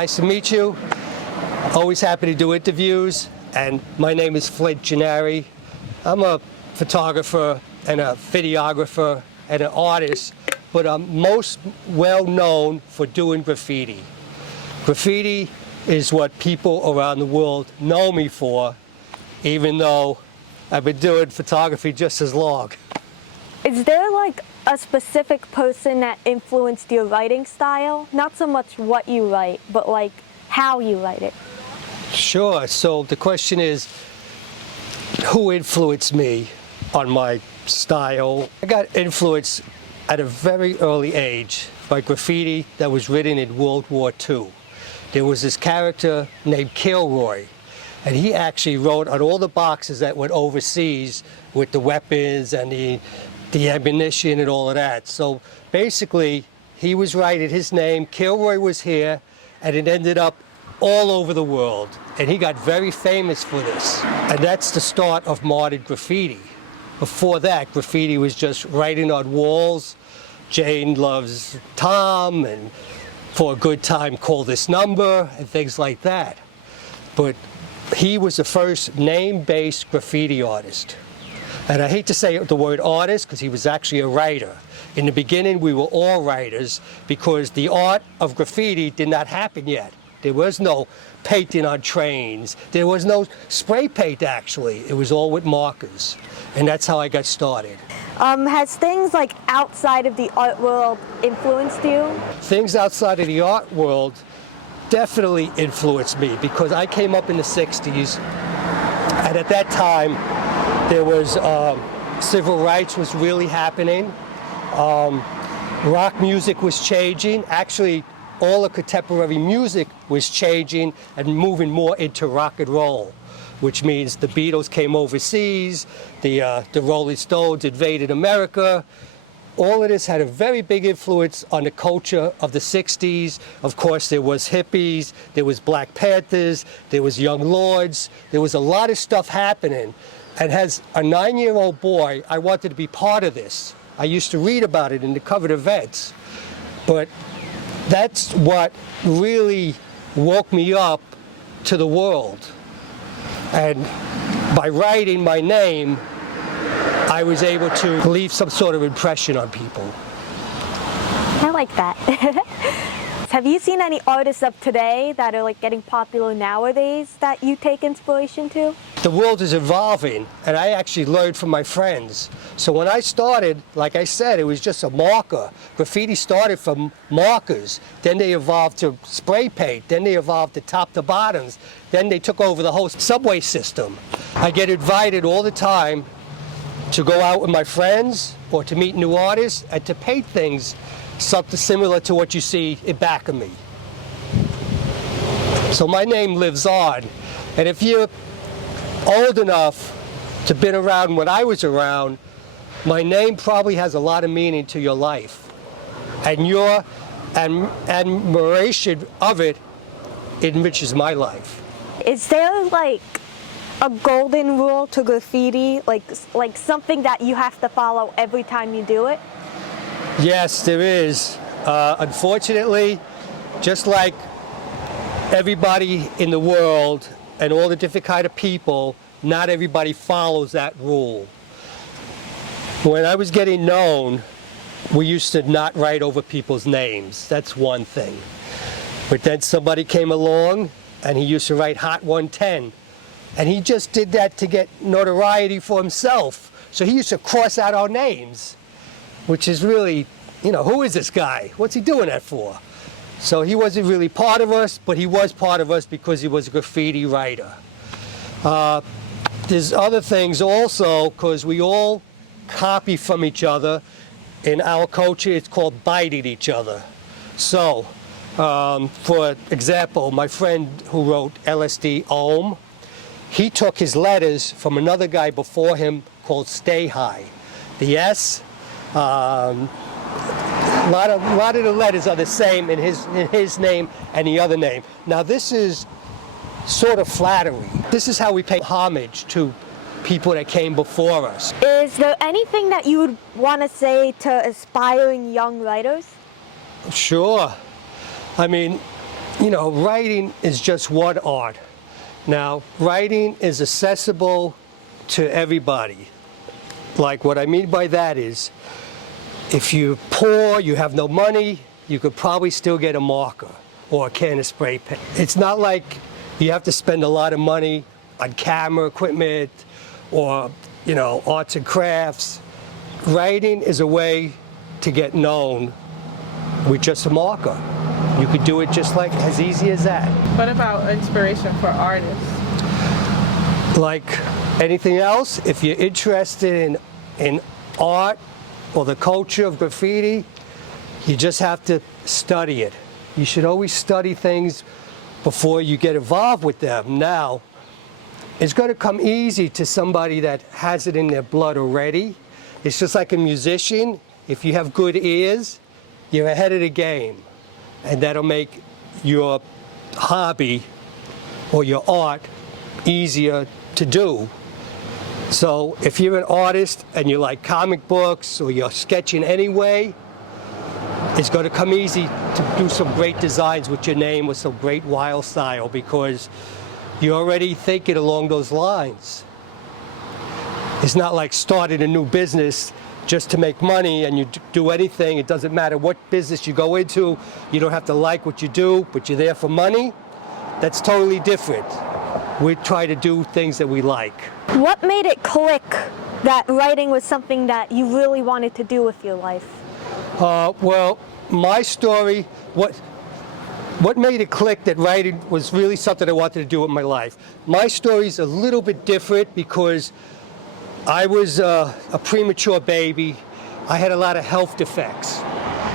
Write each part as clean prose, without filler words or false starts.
Nice to meet you. Always happy to do interviews. And my name is Flint Gennari. I'm a photographer and a videographer and an artist, but I'm most well known for doing graffiti. Graffiti is what people around the world know me for, even though I've been doing photography just as long. Is there like a specific person that influenced your writing style? Not so much what you write, but like how you write it. Sure. So the question is, who influenced me on my style? I got influenced at a very early age by graffiti that was written in World War II. There was this character named Kilroy, and he actually wrote on all the boxes that went overseas with the weapons and the ammunition and all of that. So basically, he was writing his name, Kilroy was here, and it ended up all over the world. And he got very famous for this. And that's the start of modern graffiti. Before that, graffiti was just writing on walls. Jane loves Tom, and for a good time, call this number, and things like that. But he was the first name-based graffiti artist. And I hate to say the word artist because he was actually a writer. In the beginning, we were all writers because the art of graffiti did not happen yet. There was no painting on trains. There was no spray paint, actually. It was all with markers. And that's how I got started. Has things like outside of the art world influenced you? Things outside of the art world definitely influenced me because I came up in the 60s, and at that time there was civil rights was really happening. Rock music was changing. Actually, all the contemporary music was changing and moving more into rock and roll, which means the Beatles came overseas, the Rolling Stones invaded America. All of this had a very big influence on the culture of the 60s. Of course, there was hippies, there was Black Panthers, there was Young Lords. There was a lot of stuff happening. And as a 9-year-old boy, I wanted to be part of this. I used to read about it in the covered events. But that's what really woke me up to the world. And by writing my name, I was able to leave some sort of impression on people. I like that. Have you seen any artists of today that are like getting popular nowadays that you take inspiration to? The world is evolving, and I actually learned from my friends. So when I started, like I said, it was just a marker. Graffiti started from markers, then they evolved to spray paint, then they evolved to top to bottoms, then they took over the whole subway system. I get invited all the time to go out with my friends or to meet new artists and to paint things something similar to what you see in back of me. So my name lives on, and if you're old enough to been around when I was around, my name probably has a lot of meaning to your life, and your admiration of it enriches my life. Is there like a golden rule to graffiti, like something that you have to follow every time you do it? Yes, there is. Unfortunately, just like everybody in the world and all the different kind of people, not everybody follows that rule. When I was getting known, we used to not write over people's names. That's one thing. But then somebody came along and he used to write Hot 110. And he just did that to get notoriety for himself. So he used to cross out our names, which is really, you know, who is this guy? What's he doing that for? So he wasn't really part of us, but he was part of us because he was a graffiti writer. There's other things also, because we all copy from each other. In our culture, it's called biting each other. So, for example, my friend who wrote LSD Ohm, he took his letters from another guy before him called Stay High. The S, a lot of the letters are the same in his name and the other name. Now this is sort of flattery. This is how we pay homage to people that came before us. Is there anything that you would want to say to aspiring young writers? Sure. I mean, you know, writing is just one art. Now, writing is accessible to everybody. Like, what I mean by that is, if you're poor, you have no money, you could probably still get a marker or a can of spray paint. It's not like you have to spend a lot of money on camera equipment or, you know, arts and crafts. Writing is a way to get known with just a marker. You could do it just like as easy as that. What about inspiration for artists? Like anything else, if you're interested in art or the culture of graffiti, you just have to study it. You should always study things before you get involved with them. Now, it's going to come easy to somebody that has it in their blood already. It's just like a musician. If you have good ears, you're ahead of the game. And that'll make your hobby or your art easier to do. So if you're an artist and you like comic books or you're sketching anyway, it's going to come easy to do some great designs with your name with some great wild style because you're already thinking along those lines. It's not like starting a new business just to make money and you do anything. It doesn't matter what business you go into. You don't have to like what you do, but you're there for money. That's totally different. We try to do things that we like. What made it click that writing was something that you really wanted to do with your life? Well, my story, what made it click that writing was really something I wanted to do with my life. My story's a little bit different because I was a premature baby. I had a lot of health defects.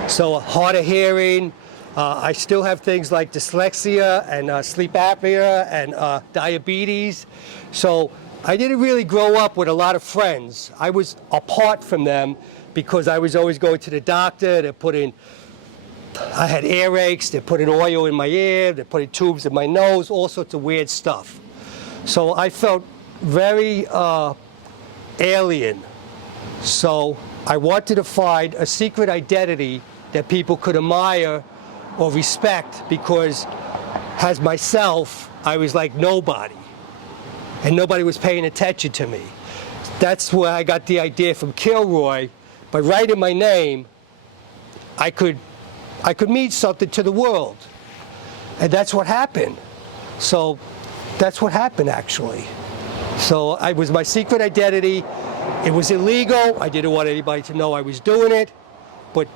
So hard of hearing, I still have things like dyslexia and sleep apnea and diabetes. So I didn't really grow up with a lot of friends. I was apart from them because I was always going to the doctor. I had earaches, they put in oil in my ear, they put in tubes in my nose, all sorts of weird stuff. So I felt very alien. So I wanted to find a secret identity that people could admire or respect because as myself, I was like nobody. And nobody was paying attention to me. That's where I got the idea from Kilroy. By writing my name, I could mean something to the world. And that's what happened. So that's what happened actually. So I was my secret identity. It was illegal. I didn't want anybody to know I was doing it. But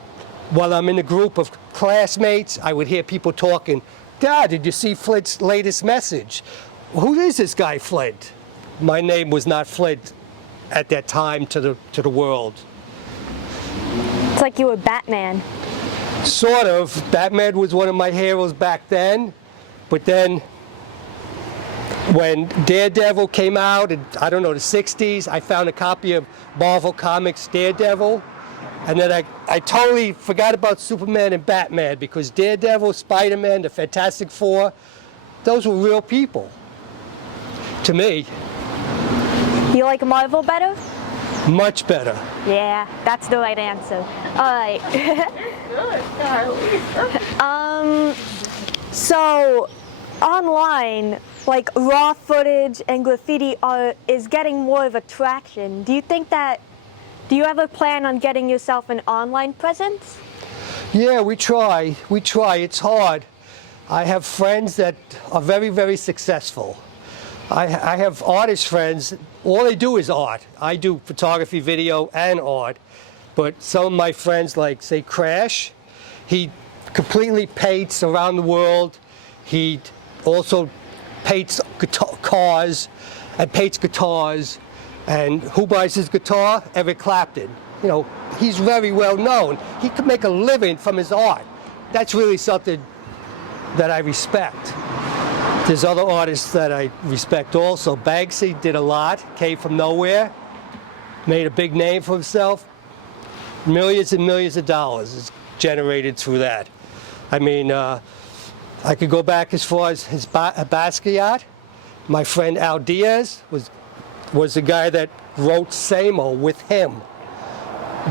while I'm in a group of classmates, I would hear people talking, "Dad, did you see Flint's latest message? Who is this guy, Flint?" My name was not Flint at that time to the world. It's like you were Batman. Sort of. Batman was one of my heroes back then, but then when Daredevil came out in, I don't know, the 60s, I found a copy of Marvel Comics Daredevil, and then I totally forgot about Superman and Batman because Daredevil, Spider-Man, the Fantastic Four, those were real people to me. You like Marvel better? Much better. Yeah, that's the right answer. All right. Good, Karlie. So online, like raw footage and graffiti art is getting more of a traction. Do you ever plan on getting yourself an online presence? Yeah, we try. It's hard. I have friends that are very, very successful. I have artist friends, all they do is art. I do photography, video, and art. But some of my friends, like, say, Crash, he completely paints around the world. He also paints cars and paints guitars. And who buys his guitar? Eric Clapton. You know, he's very well known. He could make a living from his art. That's really something that I respect. There's other artists that I respect also. Banksy did a lot, came from nowhere, made a big name for himself. Millions and millions of dollars is generated through that. I mean, I could go back as far as his Basquiat. My friend Al Diaz was the guy that wrote Samo with him.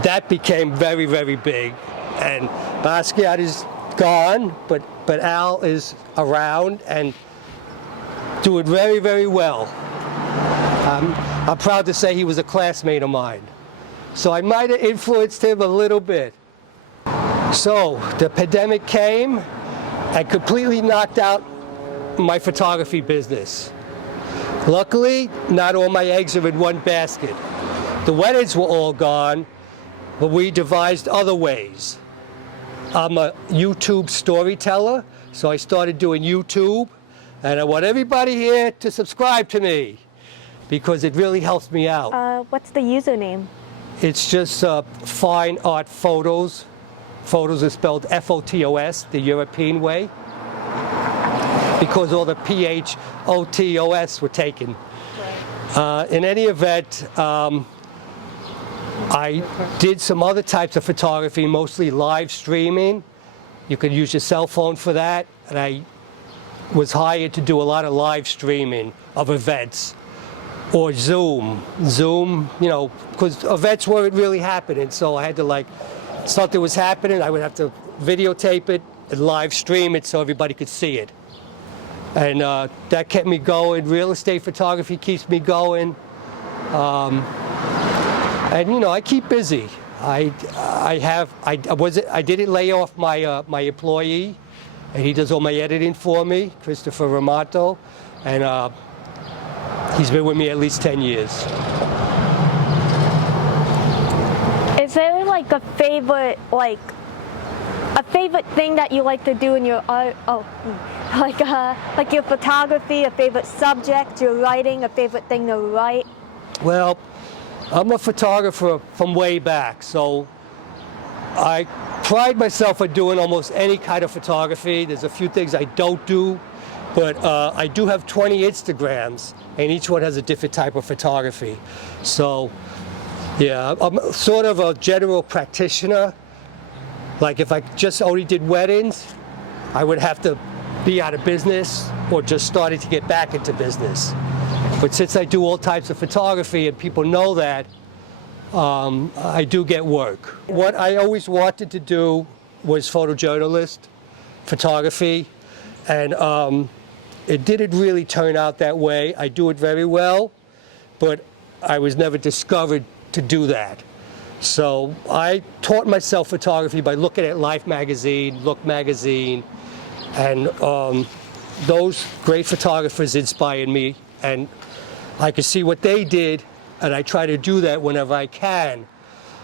That became very, very big. And Basquiat is gone, but Al is around and doing very, very well. I'm proud to say he was a classmate of mine. So I might have influenced him a little bit. So the pandemic came and completely knocked out my photography business. Luckily, not all my eggs are in one basket. The weddings were all gone, but we devised other ways. I'm a YouTube storyteller, so I started doing YouTube, and I want everybody here to subscribe to me because it really helps me out. What's the username? It's just Fine Art Fotos. Photos is spelled F-O-T-O-S, the European way, because all the P-H-O-T-O-S were taken. Right. In any event, I did some other types of photography, mostly live streaming. You can use your cell phone for that, and I was hired to do a lot of live streaming of events. Or Zoom, you know, because events weren't really happening, so I had to something was happening, I would have to videotape it and live stream it so everybody could see it. And that kept me going. Real estate photography keeps me going. And you know, I keep busy. I didn't lay off my employee, and he does all my editing for me, Christopher Raimonto, and he's been with me at least 10 years. Is there like a favorite thing that you like to do in your art? Like your photography, a favorite subject, your writing, a favorite thing to write? Well, I'm a photographer from way back, so I pride myself on doing almost any kind of photography. There's a few things I don't do, but I do have 20 Instagrams, and each one has a different type of photography. So, yeah, I'm sort of a general practitioner. Like if I just only did weddings, I would have to be out of business or just starting to get back into business. But since I do all types of photography and people know that, I do get work. What I always wanted to do was photojournalist, photography, and it didn't really turn out that way. I do it very well, but I was never discovered to do that. So I taught myself photography by looking at Life magazine, Look magazine, and those great photographers inspired me, and I could see what they did, and I try to do that whenever I can.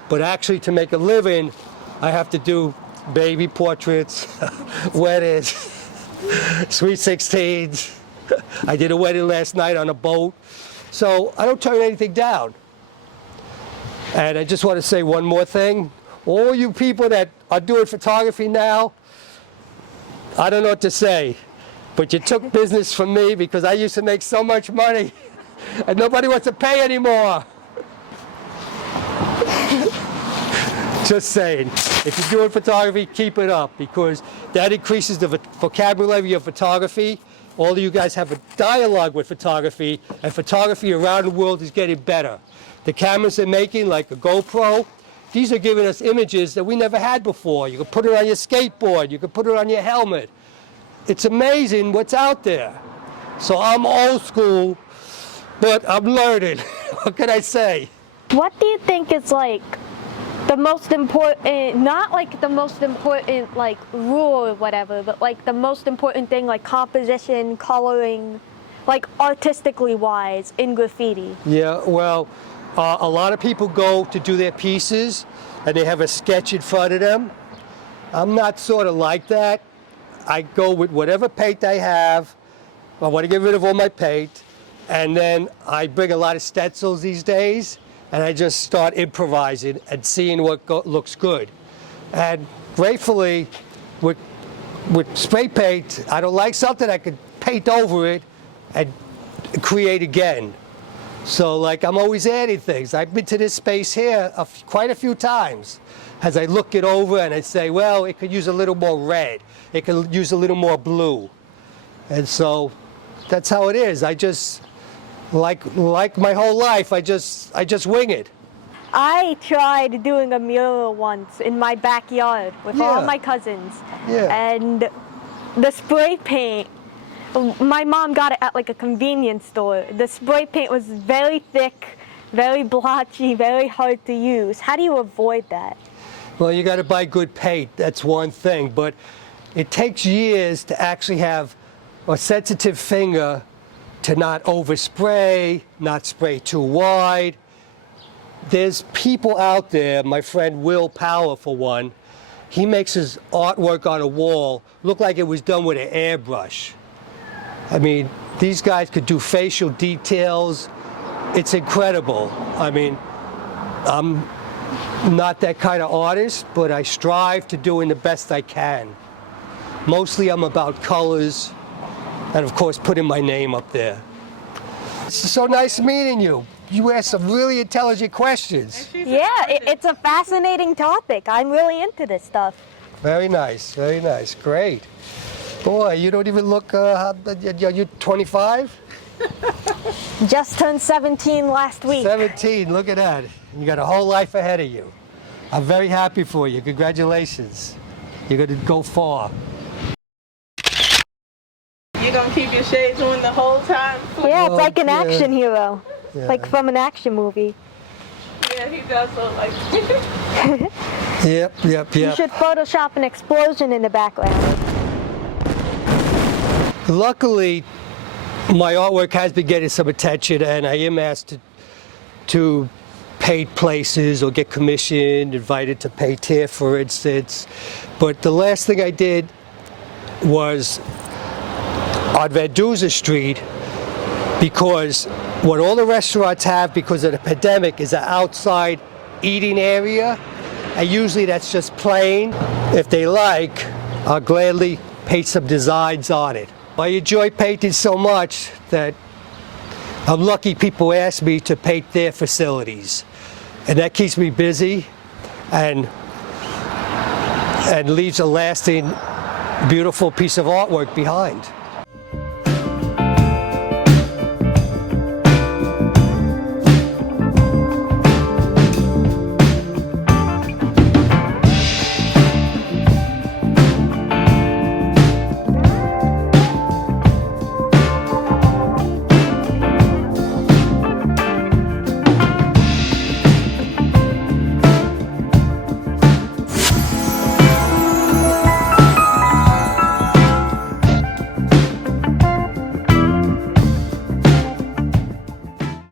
But actually, to make a living, I have to do baby portraits, weddings, sweet 16s. I did a wedding last night on a boat. So I don't turn anything down. And I just want to say one more thing. All you people that are doing photography now, I don't know what to say, but you took business from me because I used to make so much money and nobody wants to pay anymore. Just saying, if you're doing photography, keep it up because that increases the vocabulary of photography. All of you guys have a dialogue with photography, and photography around the world is getting better. The cameras they're making, like a GoPro, these are giving us images that we never had before. You can put it on your skateboard, you can put it on your helmet. It's amazing what's out there. So I'm old school, but I'm learning. What can I say? What do you think is like the most important, not like the most important like rule or whatever, but like the most important thing like composition, coloring, like artistically wise in graffiti? Yeah, well, a lot of people go to do their pieces and they have a sketch in front of them. I'm not sort of like that. I go with whatever paint I have. I want to get rid of all my paint. And then I bring a lot of stencils these days and I just start improvising and seeing what looks good. And gratefully, with spray paint, I don't like something, I could paint over it and create again. So like I'm always adding things. I've been to this space here quite a few times as I look it over and I say, well, it could use a little more red. It could use a little more blue. And so that's how it is. I just, like my whole life, I just wing it. I tried doing a mural once in my backyard with all Yeah. my cousins. Yeah. And the spray paint, my mom got it at like a convenience store. The spray paint was very thick, very blotchy, very hard to use. How do you avoid that? Well, you got to buy good paint. That's one thing, but it takes years to actually have a sensitive finger to not overspray, not spray too wide. There's people out there, my friend Will Power for one, he makes his artwork on a wall look like it was done with an airbrush. I mean, these guys could do facial details. It's incredible. I mean, I'm not that kind of artist, but I strive to doing the best I can. Mostly I'm about colors and of course putting my name up there. It's so nice meeting you. You asked some really intelligent questions. Yeah, it's a fascinating topic. I'm really into this stuff. Very nice, great. Boy, you don't even look, you're 25? Just turned 17 last week. 17, look at that. You got a whole life ahead of you. I'm very happy for you, congratulations. You're gonna go far. You gonna keep your shades on the whole time? Yeah, it's like an yeah. action hero. Yeah. Like from an action movie. Yeah, he does look like. Yep. You should Photoshop an explosion in the background. Luckily, my artwork has been getting some attention, and I am asked to paint places or get commissioned, invited to paint here, for instance. But the last thing I did was on Van Duzer Street, because what all the restaurants have because of the pandemic is an outside eating area, and usually that's just plain. If they like, I'll gladly paint some designs on it. I enjoy painting so much that I'm lucky people ask me to paint their facilities, and that keeps me busy and leaves a lasting, beautiful piece of artwork behind.